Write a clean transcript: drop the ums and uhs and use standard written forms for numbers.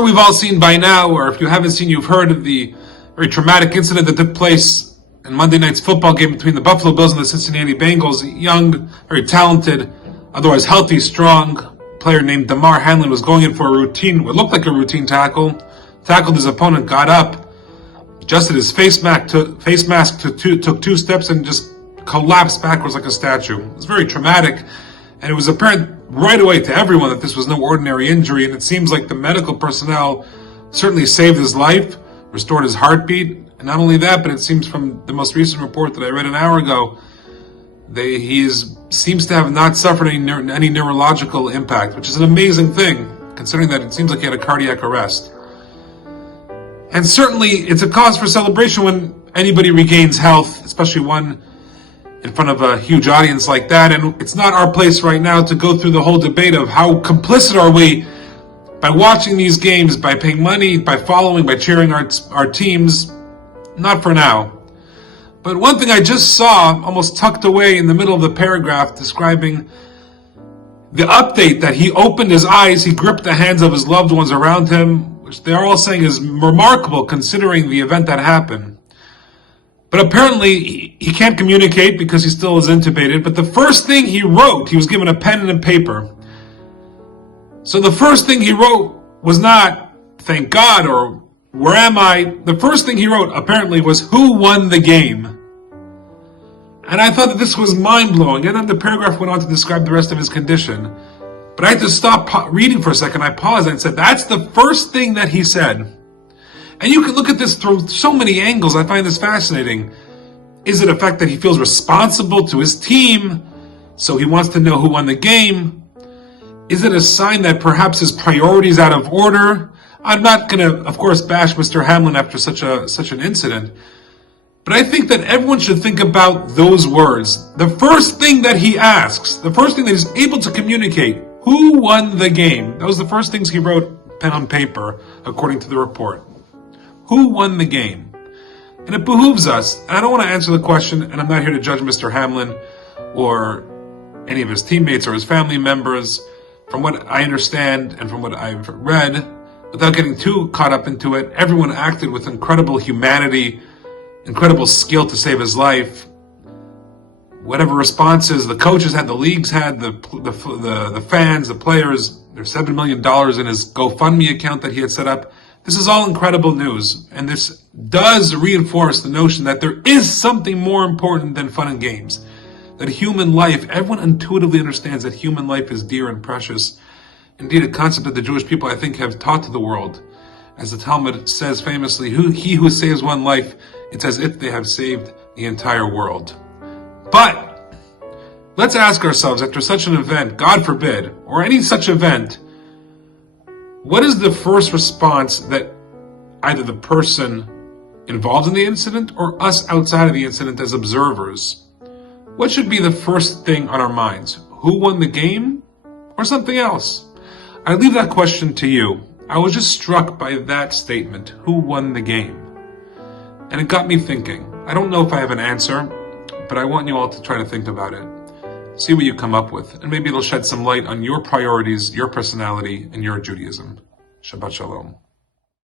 sure we've all seen by now, or if you haven't seen, you've heard of the very traumatic incident that took place in Monday night's football game between the Buffalo Bills and the Cincinnati Bengals. A young, very talented, otherwise healthy, strong player named Damar Hamlin was going in for a routine, what looked like a routine tackle, tackled his opponent, got up, adjusted his face mask, took two steps, and just collapsed backwards like a statue. It was very traumatic, and it was apparent right away to everyone that this was no ordinary injury, and it seems like the medical personnel certainly saved his life, restored his heartbeat, and not only that, but it seems from the most recent report that I read an hour ago, seems to have not suffered any neurological impact, which is an amazing thing, considering that it seems like he had a cardiac arrest. And certainly, it's a cause for celebration when anybody regains health, especially one in front of a huge audience like that. And it's not our place right now to go through the whole debate of how complicit are we by watching these games, by paying money, by following, by cheering our teams. Not for now. But one thing I just saw, almost tucked away in the middle of the paragraph, describing the update that he opened his eyes, he gripped the hands of his loved ones around him, which they're all saying is remarkable considering the event that happened. But apparently he can't communicate because he still is intubated. But the first thing he wrote, he was given a pen and a paper. So the first thing he wrote was not, thank God, or where am I? The first thing he wrote apparently was, who won the game? And I thought that this was mind-blowing. And then the paragraph went on to describe the rest of his condition. But I had to stop reading for a second. I paused and said, that's the first thing that he said. And you can look at this through so many angles. I find this fascinating. Is it a fact that he feels responsible to his team, so he wants to know who won the game? Is it a sign that perhaps his priorities out of order? I'm not going to, of course, bash Mr. Hamlin after such an incident. But I think that everyone should think about those words. The first thing that he asks, the first thing that he's able to communicate, who won the game? That was the first things he wrote, pen on paper, according to the report. Who won the game? And it behooves us, and I don't want to answer the question, and I'm not here to judge Mr. Hamlin or any of his teammates or his family members. From what I understand and from what I've read, without getting too caught up into it, everyone acted with incredible humanity, incredible skill to save his life. Whatever responses the coaches had, the leagues had, the fans, the players, there's $7 million in his GoFundMe account that he had set up. This is all incredible news, and this does reinforce the notion that there is something more important than fun and games. That human life, everyone intuitively understands that human life is dear and precious. Indeed, a concept that the Jewish people, I think, have taught to the world. As the Talmud says famously, he who saves one life, it's as if they have saved the entire world. But let's ask ourselves, after such an event, God forbid, or any such event, what is the first response that either the person involved in the incident or us outside of the incident as observers? What should be the first thing on our minds? Who won the game or something else? I leave that question to you. I was just struck by that statement, who won the game? And it got me thinking. I don't know if I have an answer, but I want you all to try to think about it. See what you come up with, and maybe it'll shed some light on your priorities, your personality, and your Judaism. Shabbat Shalom.